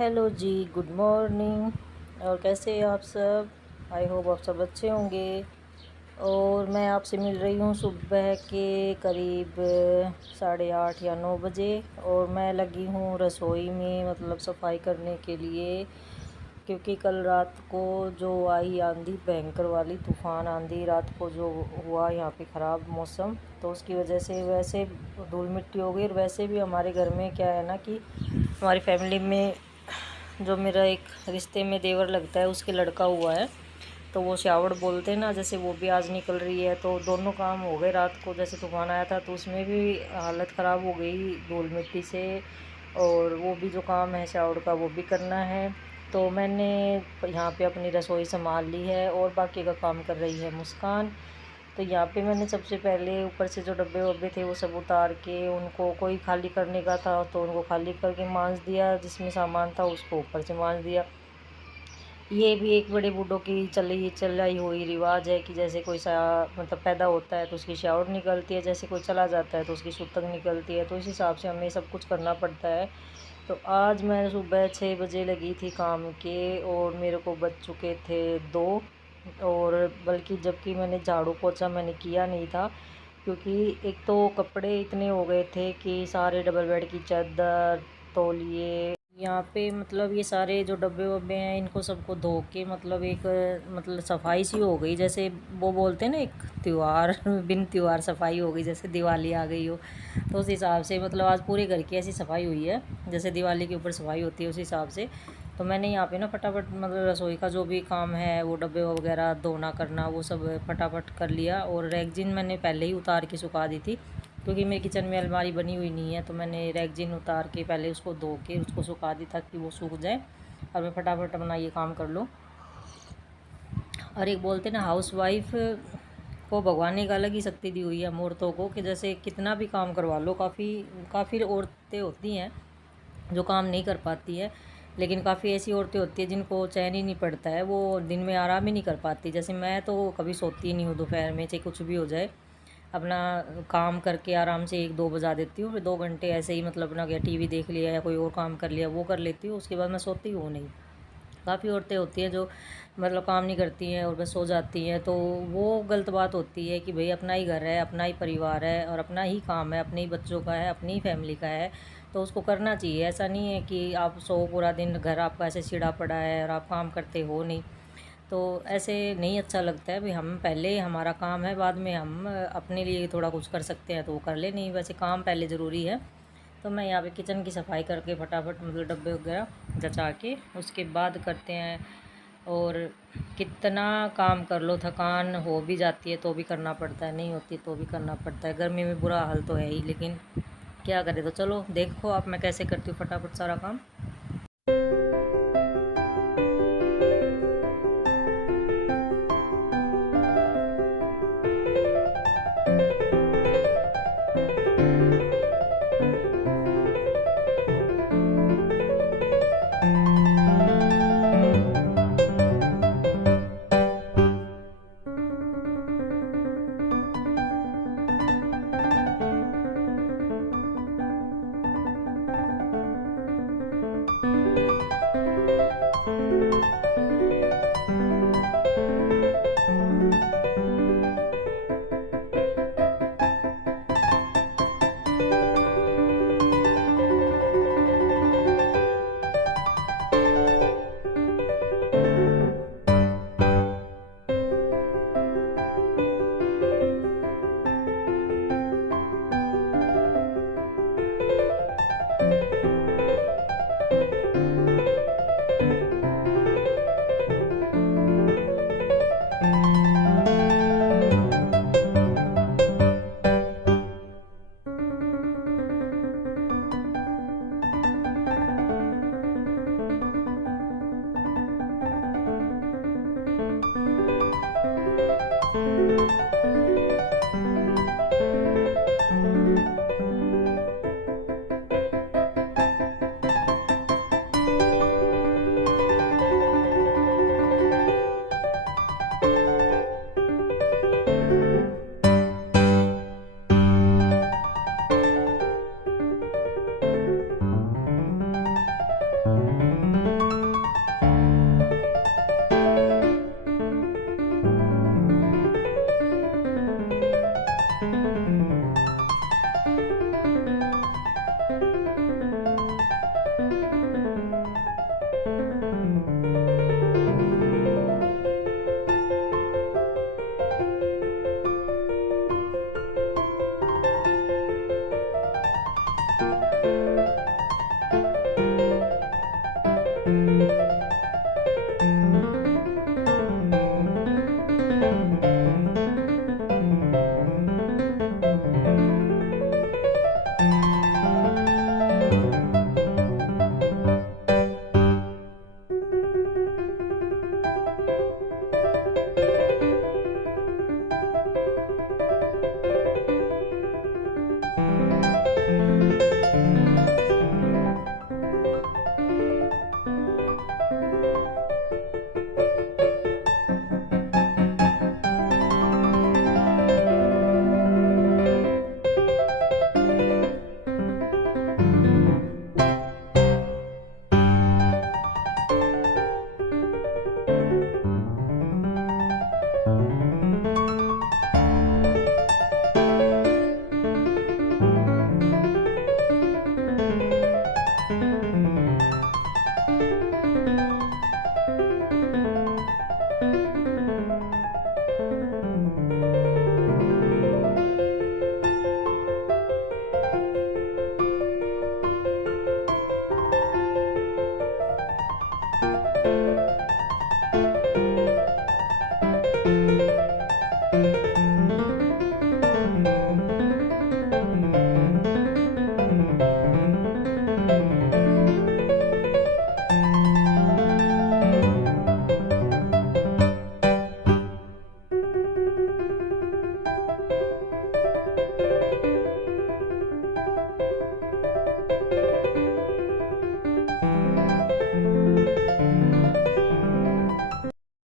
Hello जी, good morning. और कैसे हैं आप सब? आई होप आप सब अच्छे होंगे। और मैं आपसे मिल रही हूँ सुबह के करीब 8:30 या 9 बजे। और मैं लगी हूँ रसोई में, मतलब सफाई करने के लिए, क्योंकि कल रात को जो आई आंधी, भयंकर वाली तूफ़ान आंधी रात को जो हुआ यहाँ पे, ख़राब मौसम, तो उसकी वजह से वैसे धूल मिट्टी हो गई। और वैसे भी हमारे घर में क्या है ना कि हमारी फैमिली में जो मेरा एक रिश्ते में देवर लगता है, उसके लड़का हुआ है, तो वो श्रावण बोलते हैं ना, जैसे वो भी आज निकल रही है। तो दोनों काम हो गए रात को। जैसे तूफान आया था तो उसमें भी हालत ख़राब हो गई धूल मिट्टी से, और वो भी जो काम है श्रावण का वो भी करना है। तो मैंने यहाँ पे अपनी रसोई संभाल ली है और बाकी का काम कर रही है मुस्कान। तो यहाँ पे मैंने सबसे पहले ऊपर से जो डब्बे वब्बे थे वो सब उतार के, उनको कोई खाली करने का था तो उनको खाली करके मांज दिया, जिसमें सामान था उसको ऊपर से मांज दिया। ये भी एक बड़े बूढ़ों की चलाई हुई रिवाज है कि जैसे कोई सा मतलब पैदा होता है तो उसकी शावर निकलती है, जैसे कोई चला जाता है तो उसकी सुतक निकलती है, तो इस हिसाब से हमें सब कुछ करना पड़ता है। तो आज मैं सुबह 6 बजे लगी थी काम के, और मेरे को बज चुके थे 2। और बल्कि जबकि मैंने झाड़ू पोछा मैंने किया नहीं था, क्योंकि एक तो कपड़े इतने हो गए थे कि सारे डबल बेड की चादर, तौलिए, यहाँ पे मतलब ये सारे जो डब्बे वब्बे हैं इनको सबको धो के, मतलब एक मतलब सफाई सी हो गई, जैसे वो बोलते हैं ना एक त्यौहार बिन त्यौहार सफाई हो गई, जैसे दिवाली आ गई हो। तो उस हिसाब से मतलब आज पूरे घर की ऐसी सफाई हुई है जैसे दिवाली के ऊपर सफाई होती है, उस हिसाब से। तो मैंने यहाँ पे ना फटाफट मतलब रसोई का जो भी काम है, वो डब्बे वगैरह धोना करना, वो सब फटाफट कर लिया। और रैगजीन मैंने पहले ही उतार के सुखा दी थी, क्योंकि मेरे किचन में अलमारी बनी हुई नहीं है, तो मैंने रैगजीन उतार के पहले उसको धो के उसको सुखा दी ताकि वो सूख जाए और मैं फटाफट अपना ये काम कर लूँ। और एक बोलते ना, हाउस वाइफ को भगवान ने एक अलग ही शक्ति दी हुई है हम औरतों को, कि जैसे कितना भी काम करवा लो, काफ़ी औरतें होती हैं जो काम नहीं कर पाती है, लेकिन काफ़ी ऐसी औरतें होती हैं जिनको चैन ही नहीं पड़ता है, वो दिन में आराम ही नहीं कर पाती। जैसे मैं तो कभी सोती नहीं हूँ दोपहर में, चाहे कुछ भी हो जाए, अपना काम करके आराम से 1-2 बजा देती हूँ, फिर 2 घंटे ऐसे ही मतलब अपना क्या टीवी देख लिया या कोई और काम कर लिया, वो कर लेती हूँ, उसके बाद मैं सोती हूँ नहीं। काफ़ी औरतें होती हैं जो मतलब काम नहीं करती हैं और बस सो जाती हैं, तो वो गलत बात होती है कि भाई अपना ही घर है, अपना ही परिवार है, और अपना ही काम है, अपने ही बच्चों का है, अपनी ही फैमिली का है, तो उसको करना चाहिए। ऐसा नहीं है कि आप सो पूरा दिन, घर आपका ऐसे छिड़ा पड़ा है और आप काम करते हो नहीं, तो ऐसे नहीं अच्छा लगता है। भाई हम पहले हमारा काम है, बाद में हम अपने लिए थोड़ा कुछ कर सकते हैं तो वो कर ले, नहीं वैसे काम पहले ज़रूरी है। तो मैं यहाँ पे किचन की सफाई करके फटाफट मतलब डब्बे वगैरह जचा के उसके बाद करते हैं। और कितना काम कर लो, थकान हो भी जाती है तो भी करना पड़ता है, नहीं होती तो भी करना पड़ता है। गर्मी में बुरा हाल तो है ही, लेकिन क्या करें। तो चलो देखो आप मैं कैसे करती हूँ फटाफट सारा काम।